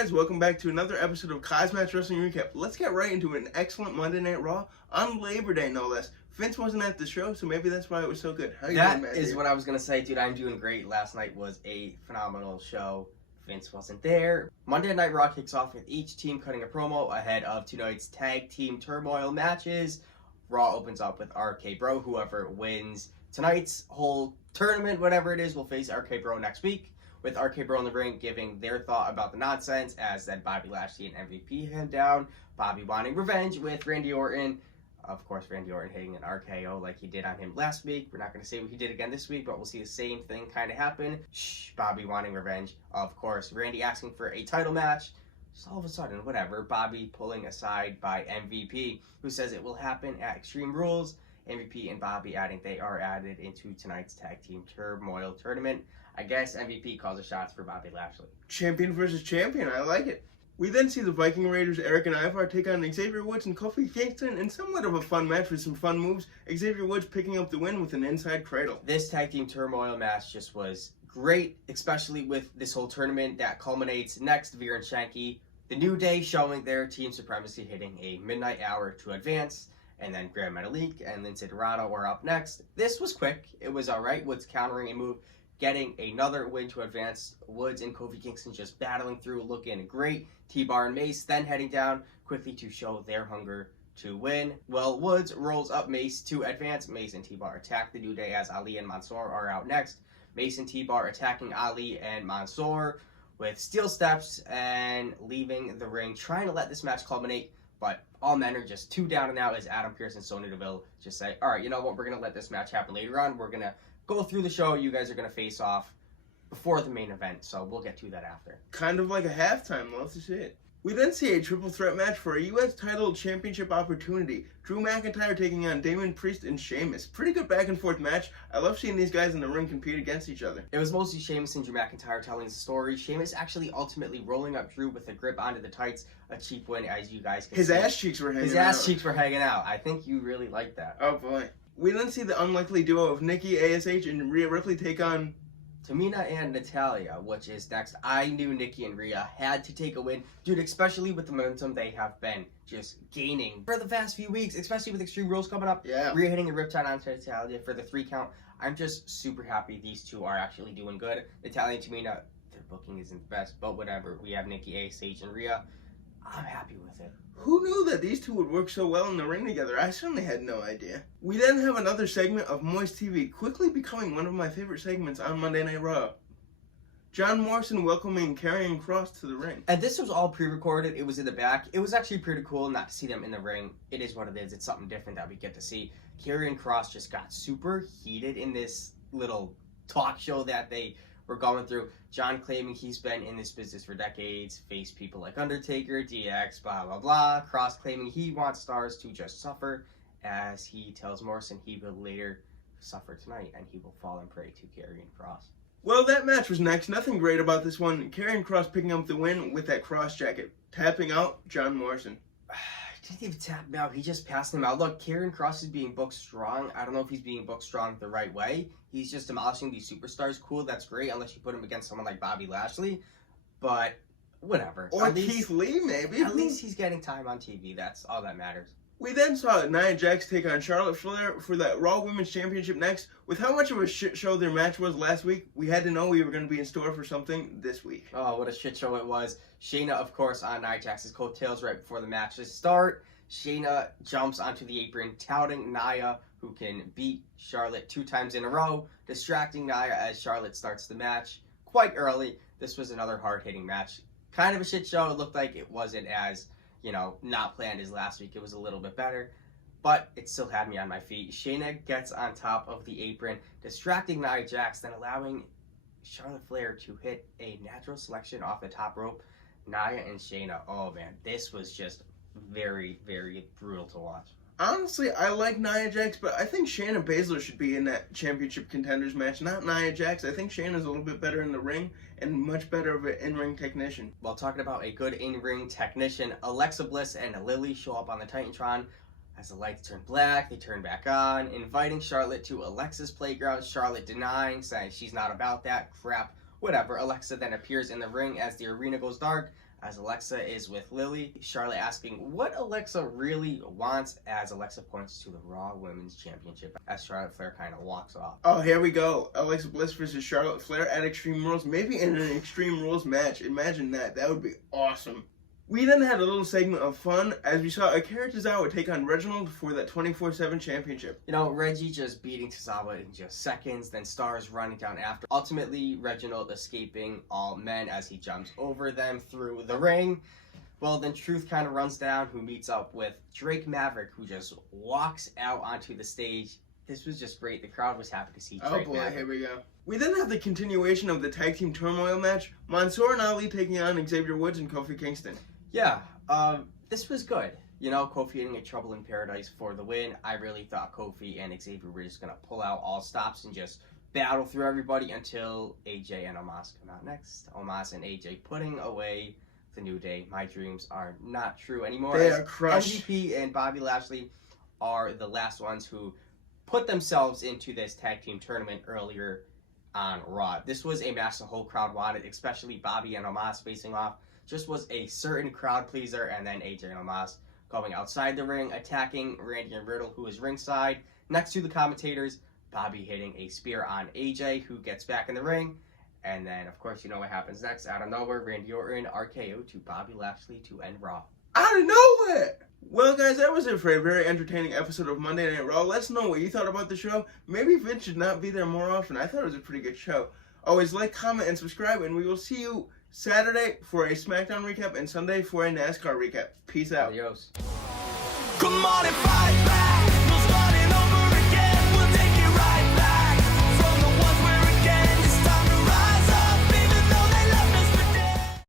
guys? Welcome back to another episode of KozMatt's Wrestling Recap. Let's get right into an excellent Monday Night Raw on Labor Day, no less. Vince wasn't at the show, so maybe that's why it was so good. How you doing, Matt? That is what I was going to say, dude. I'm doing great. Last night was a phenomenal show. Vince wasn't there. Monday Night Raw kicks off with each team cutting a promo ahead of tonight's tag team Turmoil matches. Raw opens up with RK Bro. Whoever wins tonight's whole tournament, whatever it is, will face RK Bro next week, with RK Bro in the ring giving their thought about the nonsense, as then Bobby Lashley and MVP head down. Bobby wanting revenge with Randy Orton. Of course, Randy Orton hitting an RKO like he did on him last week. We're not going to say what he did again this week, but we'll see the same thing kind of happen. Bobby wanting revenge. Of course, Randy asking for a title match. Just all of a sudden, whatever. Bobby pulling aside by MVP, who says it will happen at Extreme Rules. MVP and Bobby adding they are added into tonight's tag team Turmoil tournament. I guess MVP calls the shots for Bobby Lashley. Champion versus champion. I like it. We then see the Viking Raiders, Eric and Ivar, take on Xavier Woods and Kofi Kingston in somewhat of a fun match with some fun moves. Xavier Woods picking up the win with an inside cradle. This tag team Turmoil match just was great, especially with this whole tournament that culminates next. Veer and Shanky, the New Day, showing their team supremacy, hitting a midnight hour to advance. And then Grand Metalik and Lince Dorado were up next. This was quick. It was alright. Woods countering a move, getting another win to advance. Woods and Kofi Kingston just battling through, looking great. T-Bar and Mace then heading down quickly to show their hunger to win. Well, Woods rolls up Mace to advance. Mace and T-Bar attack the New Day as Ali and Mansoor are out next. Mace and T-Bar attacking Ali and Mansoor with steel steps and leaving the ring, trying to let this match culminate. But all men are just too down and out as Adam Pearce and Sonya Deville just say, all right, you know what, we're going to let this match happen later on. We're going to go through the show. You guys are going to face off before the main event, so we'll get to that after. Kind of like a halftime. Love to see it. We then see a triple threat match for a U.S. title championship opportunity. Drew McIntyre taking on Damon Priest and Sheamus. Pretty good back and forth match. I love seeing these guys in the ring compete against each other. It was mostly Sheamus and Drew McIntyre telling the story. Sheamus actually ultimately rolling up Drew with a grip onto the tights. A cheap win, as you guys can see. His ass cheeks were hanging out. His ass cheeks were hanging out. I think you really liked that. Oh boy. We then see the unlikely duo of Nikki ASH and Rhea Ripley take on Tamina and Natalya, which is next. I knew Nikki and Rhea had to take a win. Dude, especially with the momentum they have been just gaining for the past few weeks, especially with Extreme Rules coming up. Yeah. Rhea hitting a riptide onto Natalya for the 3 count. I'm just super happy these two are actually doing good. Natalya and Tamina, their booking isn't the best, but whatever. We have Nikki ASH and Rhea. I'm happy with it. Who knew that these two would work so well in the ring together? I certainly had no idea. We then have another segment of Moist TV, quickly becoming one of my favorite segments on Monday Night Raw. John Morrison welcoming Karrion Kross to the ring. And this was all pre-recorded. It was in the back. It was actually pretty cool not to see them in the ring. It is what it is. It's something different that we get to see. Karrion Kross just got super heated in this little talk show that they were going through. John claiming he's been in this business for decades, faced people like Undertaker, DX, blah, blah, blah. Kross claiming he wants stars to just suffer, as he tells Morrison he will later suffer tonight and he will fall and prey to Karrion Kross. Well, that match was next. Nothing great about this one. Karrion Kross picking up the win with that cross jacket, tapping out John Morrison. He didn't even tap him out. He just passed him out. Look, Karrion Kross is being booked strong. I don't know if he's being booked strong the right way. He's just demolishing these superstars. Cool, that's great, unless you put him against someone like Bobby Lashley. But whatever. Or Keith Lee, maybe. At least he's getting time on TV. That's all that matters. We then saw Nia Jax take on Charlotte Flair for that Raw Women's Championship next. With how much of a shit show their match was last week, we had to know we were going to be in store for something this week. Oh, what a shit show it was. Shayna, of course, on Nia Jax's coattails right before the matches start. Shayna jumps onto the apron, touting Nia, who can beat Charlotte 2 times in a row, distracting Nia as Charlotte starts the match quite early. This was another hard-hitting match. Kind of a shit show. It looked like it wasn't as, not planned as last week. It was a little bit better, but it still had me on my feet. Shayna gets on top of the apron, distracting Nia Jax, then allowing Charlotte Flair to hit a natural selection off the top rope. Nia and Shayna, oh man, this was just very, very brutal to watch. Honestly, I like Nia Jax, but I think Shayna Baszler should be in that championship contenders match, not Nia Jax. I think Shayna's a little bit better in the ring and much better of an in-ring technician. While talking about a good in-ring technician, Alexa Bliss and Lily show up on the Titantron. As the lights turn black, they turn back on, inviting Charlotte to Alexa's playground. Charlotte denying, saying she's not about that crap. Whatever. Alexa then appears in the ring as the arena goes dark. as Alexa is with Lily. Charlotte asking what Alexa really wants as Alexa points to the Raw Women's Championship as Charlotte Flair kind of walks off. Oh, here we go. Alexa Bliss versus Charlotte Flair at Extreme Rules. Maybe in an Extreme Rules match. Imagine that. That would be awesome. We then had a little segment of fun as we saw Akira Tozawa take on Reginald for that 24/7 championship. You know, Reggie just beating Tozawa in just seconds, then Stars running down after. Ultimately, Reginald escaping all men as he jumps over them through the ring. Well, then Truth kind of runs down, who meets up with Drake Maverick, who just walks out onto the stage. This was just great. The crowd was happy to see Drake Maverick. Here we go. We then have the continuation of the Tag Team Turmoil match. Mansoor and Ali taking on Xavier Woods and Kofi Kingston. Yeah, this was good. You know, Kofi getting a Trouble in Paradise for the win. I really thought Kofi and Xavier were just going to pull out all stops and just battle through everybody until AJ and Omos come out next. Omos and AJ putting away the New Day. My dreams are not true anymore. They are crushed. MVP and Bobby Lashley are the last ones who put themselves into this tag team tournament earlier on Raw. This was a match the whole crowd wanted, especially Bobby and Omos facing off. Just was a certain crowd pleaser, and then AJ and Omos going outside the ring, attacking Randy and Riddle, who is ringside next to the commentators. Bobby hitting a spear on AJ, who gets back in the ring. And then, of course, you know what happens next. Out of nowhere, Randy Orton RKO to Bobby Lashley to end Raw. Out of nowhere! Well, guys, that was it for a very entertaining episode of Monday Night Raw. Let us know what you thought about the show. Maybe Vince should not be there more often. I thought it was a pretty good show. Always like, comment, and subscribe, and we will see you Saturday for a SmackDown recap and Sunday for a NASCAR recap. Peace out. Adios. Come on and fight.